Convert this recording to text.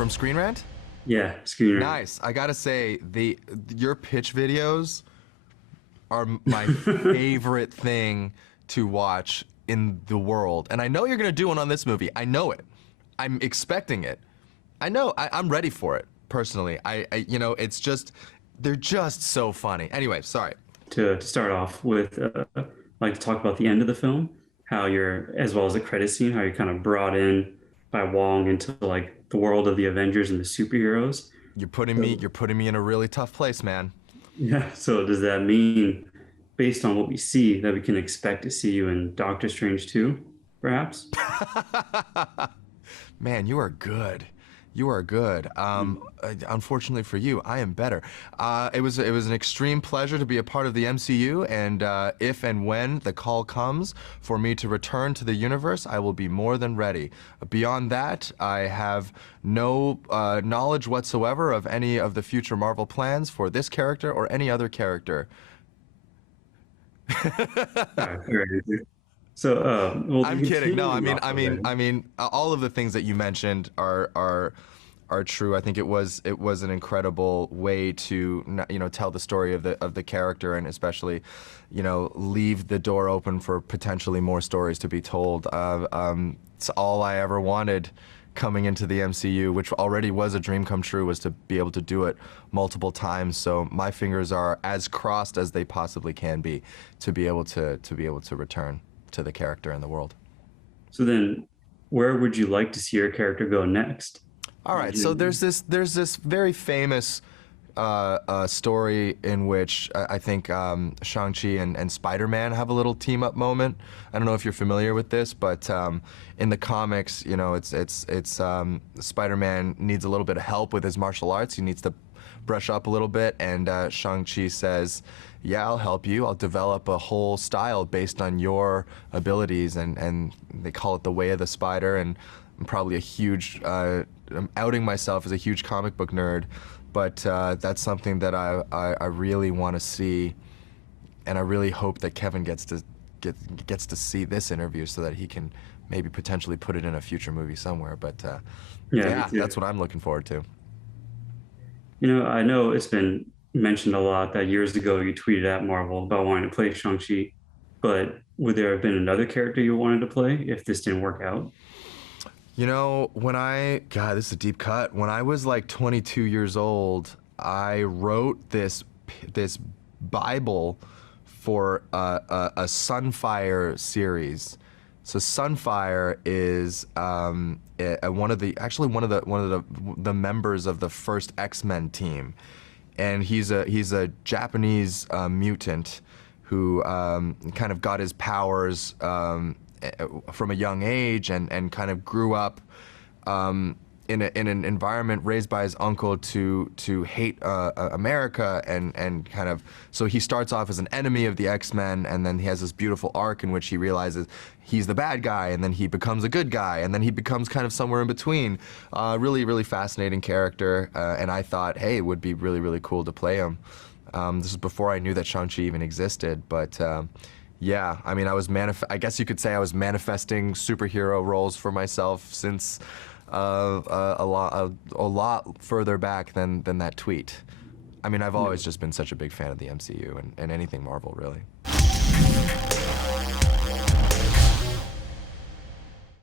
from Screen Rant? Yeah, Screen Rant. Nice. I gotta say, your pitch videos are my favorite thing to watch in the world. And I know you're gonna do one on this movie. I know it. I'm expecting it. I know. I'm ready for it. Personally, you know, it's just they're just so funny. Anyway, sorry. To start off with, I'd like to talk about the end of the film, how you're, as well as the credit scene, how you're kind of brought in by Wong into like the world of the Avengers and the superheroes. You're putting me in a really tough place, man. Yeah. So does that mean, based on what we see, that we can expect to see you in Doctor Strange 2, perhaps? Man, you are good. You are good. Unfortunately for you, I am better. It was an extreme pleasure to be a part of the MCU, and if and when the call comes for me to return to the universe, I will be more than ready. Beyond that, I have no knowledge whatsoever of any of the future Marvel plans for this character or any other character. Very easy. So, well, to I'm kidding. No, continue off of that, all of the things that you mentioned are true. I think it was an incredible way to tell the story of the character, and especially leave the door open for potentially more stories to be told. It's all I ever wanted coming into the MCU, which already was a dream come true, was to be able to do it multiple times. So my fingers are as crossed as they possibly can be to be able to return to the character and the world. so then where would you like to see your character go next? All right, so there's this very famous story in which I think Shang-Chi and Spider-Man have a little team-up moment. I don't know if you're familiar with this, but in the comics, it's Spider-Man needs a little bit of help with his martial arts. He needs to brush up a little bit, and Shang-Chi says, yeah, I'll help you. I'll develop a whole style based on your abilities, and they call it the Way of the Spider, and I'm probably a huge, I'm outing myself as a huge comic book nerd, but that's something that I really want to see, and I really hope that Kevin gets to see this interview so that he can maybe potentially put it in a future movie somewhere. But yeah, that's what I'm looking forward to. I know it's been mentioned a lot that years ago you tweeted at Marvel about wanting to play Shang-Chi, but would there have been another character you wanted to play if this didn't work out? God, this is a deep cut. When I was like 22 years old, I wrote this Bible for a Sunfire series. So Sunfire is one of the members of the first X-Men team, and he's a Japanese mutant who kind of got his powers from a young age, and kind of grew up in an environment raised by his uncle to hate America, and kind of, so he starts off as an enemy of the X-Men, and then he has this beautiful arc in which he realizes he's the bad guy, and then he becomes a good guy, and then he becomes kind of somewhere in between. Really, really fascinating character, and I thought, hey, it would be really, really cool to play him. This is before I knew that Shang-Chi even existed, but yeah, I mean, I guess you could say I was manifesting superhero roles for myself since a lot further back than that tweet. I mean, I've always just been such a big fan of the MCU and anything Marvel, really.